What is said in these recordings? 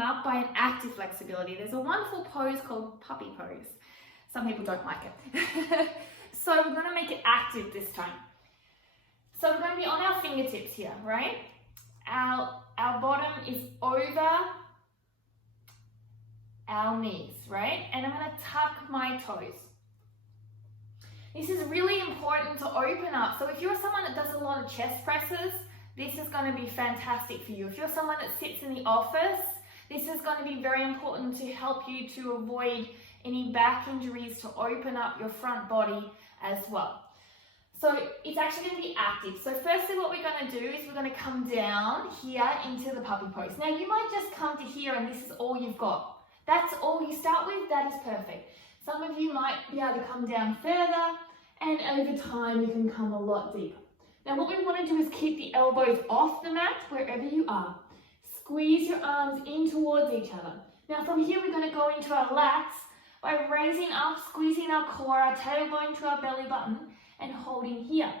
up by an active flexibility. There's a wonderful pose called puppy pose. Some people don't like it. So we're going to make it active this time. So we're going to be on our fingertips here, right? Our bottom is over our knees, right? And I'm going to tuck my toes. This is really important to open up. So if you're someone that does a lot of chest presses, this is going to be fantastic for you. If you're someone that sits in the office, this is going to be very important to help you to avoid any back injuries, to open up your front body as well. So it's actually going to be active. So firstly, what we're going to do is we're going to come down here into the puppy pose. Now you might just come to here and this is all you've got. That's all you start with, that is perfect. Some of you might be able to come down further, and over time you can come a lot deeper. Now what we want to do is keep the elbows off the mat wherever you are. Squeeze your arms in towards each other. Now from here we're going to go into our lats by raising up, squeezing our core, our tailbone to our belly button, and holding here.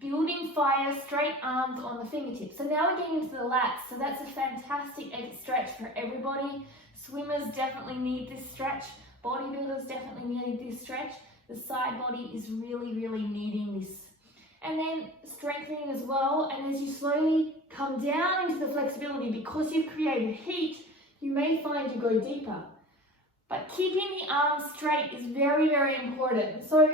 Building fire, straight arms on the fingertips. So now we're getting into the lats. So that's a fantastic stretch for everybody. Swimmers definitely need this stretch. Bodybuilders definitely need this stretch. The side body is really, really needing this. And then strengthening as well. And as you slowly come down into the flexibility, because you've created heat, you may find you go deeper. But keeping the arms straight is very, very important. So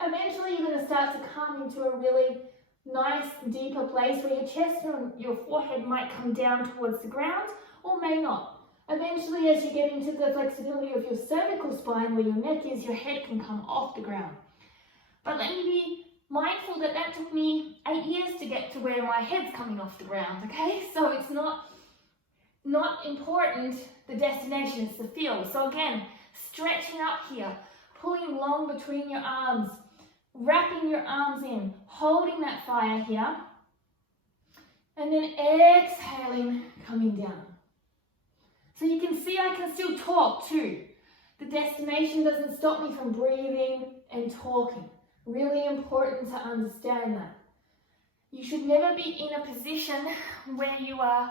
eventually you're going to start to come into a really nice, deeper place where your chest and your forehead might come down towards the ground or may not. Eventually, as you get into the flexibility of your cervical spine, where your neck is, your head can come off the ground. But let me be mindful that that took me 8 years to get to where my head's coming off the ground, okay? So it's not important the destination, it's the feel. So again, stretching up here, pulling long between your arms, wrapping your arms in, holding that fire here, and then exhaling, coming down. So you can see I can still talk too. The destination doesn't stop me from breathing and talking. Really important to understand that. You should never be in a position where you are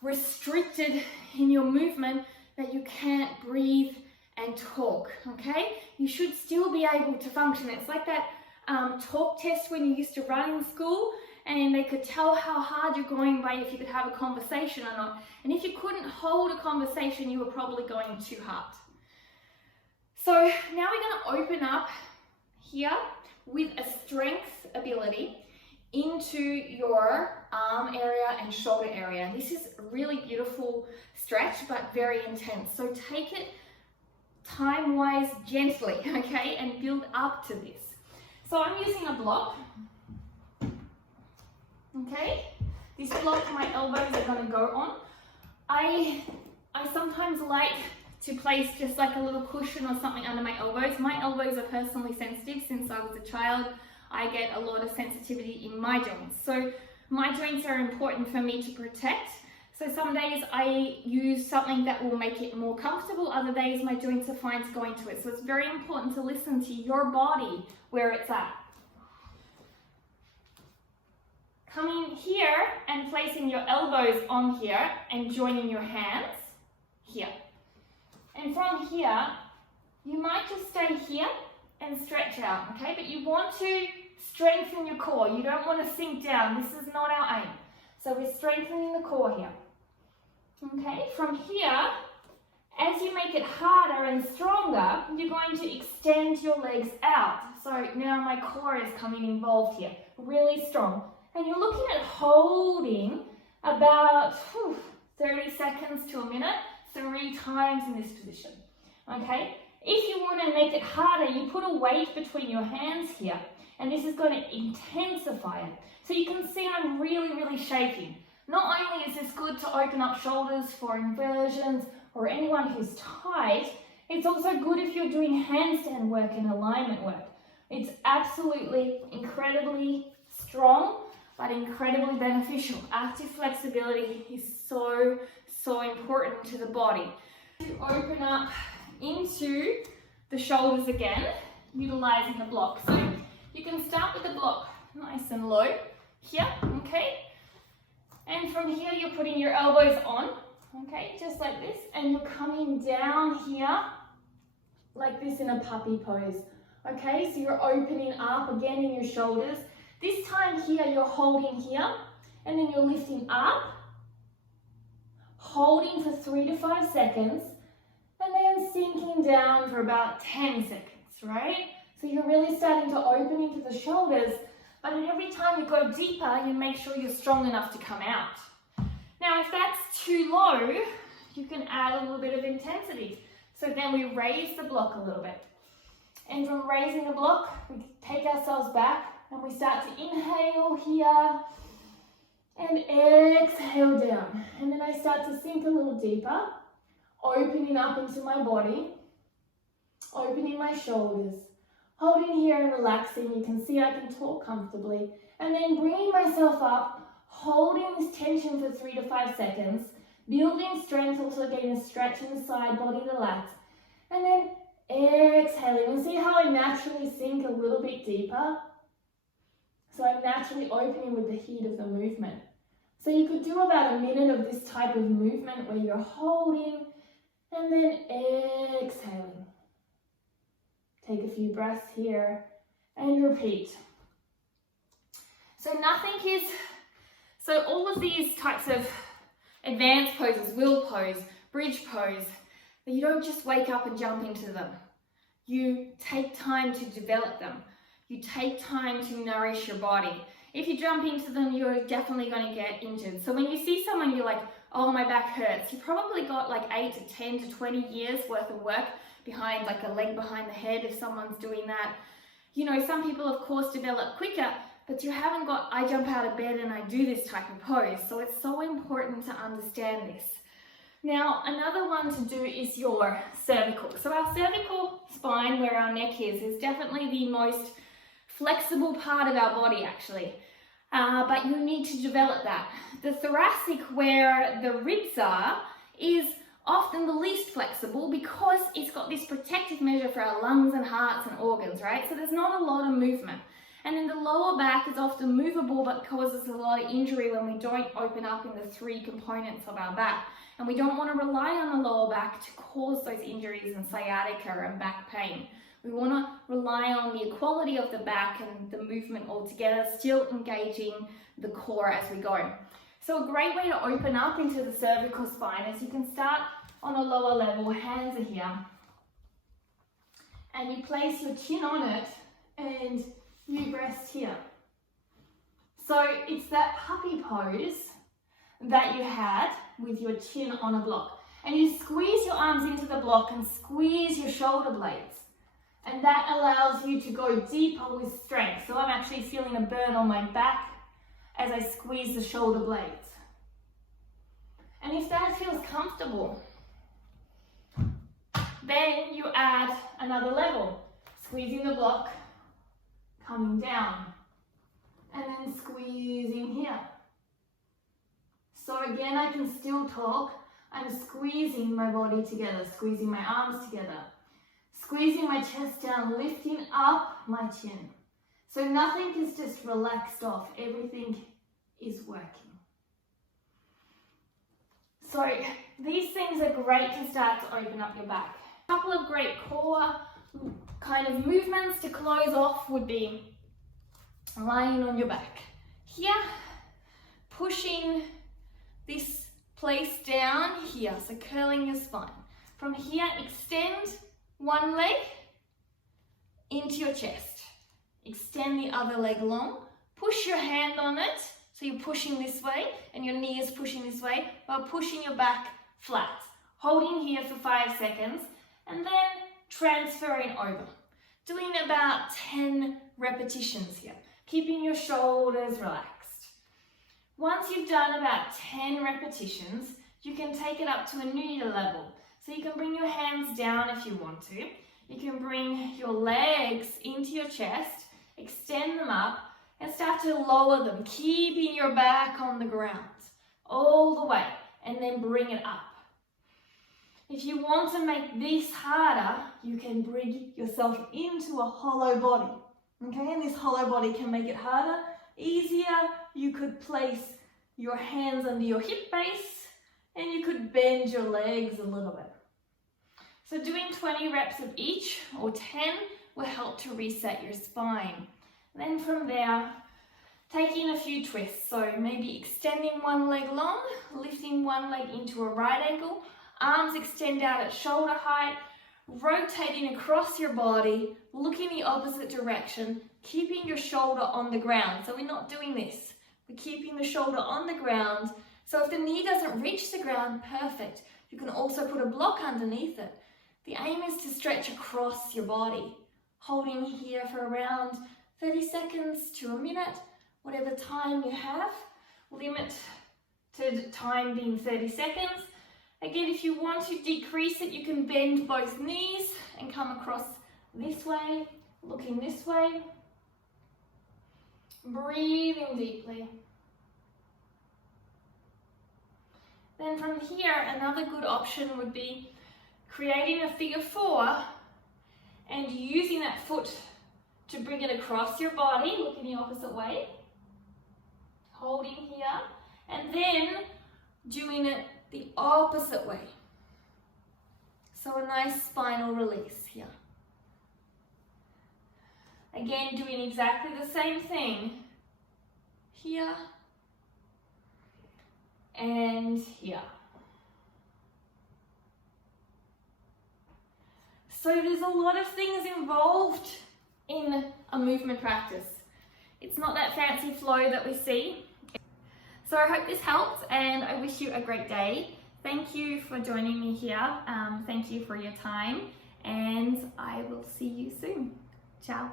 restricted in your movement that you can't breathe and talk, okay? You should still be able to function. It's like that talk test when you used to run in school, and they could tell how hard you're going by if you could have a conversation or not. And if you couldn't hold a conversation, you were probably going too hard. So now we're going to open up here with a strength ability into your arm area and shoulder area. This is a really beautiful stretch, but very intense. So take it time-wise, gently, okay, and build up to this. So I'm using a block, okay? This block my elbows are going to go on. I sometimes like to place just like a little cushion or something under my elbows. My elbows are personally sensitive. Since I was a child, I get a lot of sensitivity in my joints. So my joints are important for me to protect. So some days I use something that will make it more comfortable. Other days my joints are fine to go into it. So it's very important to listen to your body where it's at. Coming here and placing your elbows on here and joining your hands here. And from here, you might just stay here and stretch out, okay? But you want to strengthen your core. You don't want to sink down. This is not our aim. So we're strengthening the core here. Okay, from here, as you make it harder and stronger, you're going to extend your legs out. So now my core is coming involved here, really strong. And you're looking at holding about 30 seconds to a minute, 3 times in this position, okay? If you want to make it harder, you put a weight between your hands here, and this is going to intensify it. So you can see I'm really, really shaking. Not only is this good to open up shoulders for inversions or anyone who's tight, it's also good if you're doing handstand work and alignment work. It's absolutely incredibly strong, but incredibly beneficial. Active flexibility is so, so important to the body. To open up into the shoulders again, utilizing the block. So you can start with the block nice and low here, okay? And from here, you're putting your elbows on, Okay, just like this, and you're coming down here like this in a puppy pose. Okay, so you're opening up again in your shoulders. This time here, you're holding here, and then you're lifting up, holding for 3 to 5 seconds, and then sinking down for about 10 seconds, right? So you're really starting to open into the shoulders, but every time you go deeper, you make sure you're strong enough to come out. Now, if that's too low, you can add a little bit of intensity. So then we raise the block a little bit. And from raising the block, we take ourselves back and we start to inhale here and exhale down. And then I start to sink a little deeper, opening up into my body, opening my shoulders, holding here and relaxing. You can see I can talk comfortably. And then bringing myself up, holding this tension for 3 to 5 seconds, building strength, also getting a stretch in the side, body the lats, and then exhaling. And see how I naturally sink a little bit deeper? So I'm naturally opening with the heat of the movement. So you could do about a minute of this type of movement where you're holding and then exhaling. Take a few breaths here and repeat. So all of these types of advanced poses, wheel pose, bridge pose, you don't just wake up and jump into them. You take time to develop them. You take time to nourish your body. If you jump into them, you're definitely going to get injured. So when you see someone, you're like, oh, my back hurts. You probably got like 8 to 10 to 20 years worth of work behind, like a leg behind the head if someone's doing that. You know, some people, of course, develop quicker, but you haven't got, I jump out of bed and I do this type of pose. So it's so important to understand this. Now, another one to do is your cervical. So our cervical spine, where our neck is definitely the most flexible part of our body, actually. But you need to develop that. The thoracic, where the ribs are, is often the least flexible because it's got this protective measure for our lungs and hearts and organs, right? So there's not a lot of movement. And then the lower back is often movable but causes a lot of injury when we don't open up in the 3 components of our back. And we don't want to rely on the lower back to cause those injuries and sciatica and back pain. We want to rely on the equality of the back and the movement altogether, still engaging the core as we go. So a great way to open up into the cervical spine is you can start on a lower level, hands are here, and you place your chin on it and you rest here. So it's that puppy pose that you had with your chin on a block. And you squeeze your arms into the block and squeeze your shoulder blades. And that allows you to go deeper with strength. So I'm actually feeling a burn on my back as I squeeze the shoulder blades. And if that feels comfortable, then you add another level. Squeezing the block, coming down, and then squeezing here. So again, I can still talk. I'm squeezing my body together, squeezing my arms together, squeezing my chest down, lifting up my chin. So nothing is just relaxed off, everything is working. So these things are great to start to open up your back. A couple of great core kind of movements to close off would be lying on your back. Here, pushing this place down here, so curling your spine. From here, extend one leg into your chest. Extend the other leg long. Push your hand on it, so you're pushing this way and your knee is pushing this way while pushing your back flat. Holding here for 5 seconds and then transferring over. Doing about 10 repetitions here, keeping your shoulders relaxed. Once you've done about 10 repetitions, you can take it up to a new level. So you can bring your hands down if you want to. You can bring your legs into your chest, extend them up, and start to lower them, keeping your back on the ground all the way, and then bring it up. If you want to make this harder, you can bring yourself into a hollow body. Okay, and this hollow body can make it harder, easier. You could place your hands under your hip base And you could bend your legs a little bit. So doing 20 reps of each, or 10, will help to reset your spine. Then from there, taking a few twists. So maybe extending one leg long, lifting one leg into a right angle, arms extend out at shoulder height, rotating across your body, looking the opposite direction, keeping your shoulder on the ground. So we're not doing this. We're keeping the shoulder on the ground. So if the knee doesn't reach the ground, perfect. You can also put a block underneath it. The aim is to stretch across your body, holding here for around 30 seconds to a minute, whatever time you have. Limit to time being 30 seconds. Again, if you want to decrease it, you can bend both knees and come across this way, looking this way. Breathing deeply. Then from here, another good option would be creating a figure 4 and using that foot to bring it across your body, looking the opposite way, holding here, and then doing it the opposite way. So a nice spinal release here. Again, doing exactly the same thing here and here. So there's a lot of things involved in a movement practice. It's not that fancy flow that we see. So I hope this helped and I wish you a great day. Thank you for joining me here. Thank you for your time and I will see you soon. Ciao.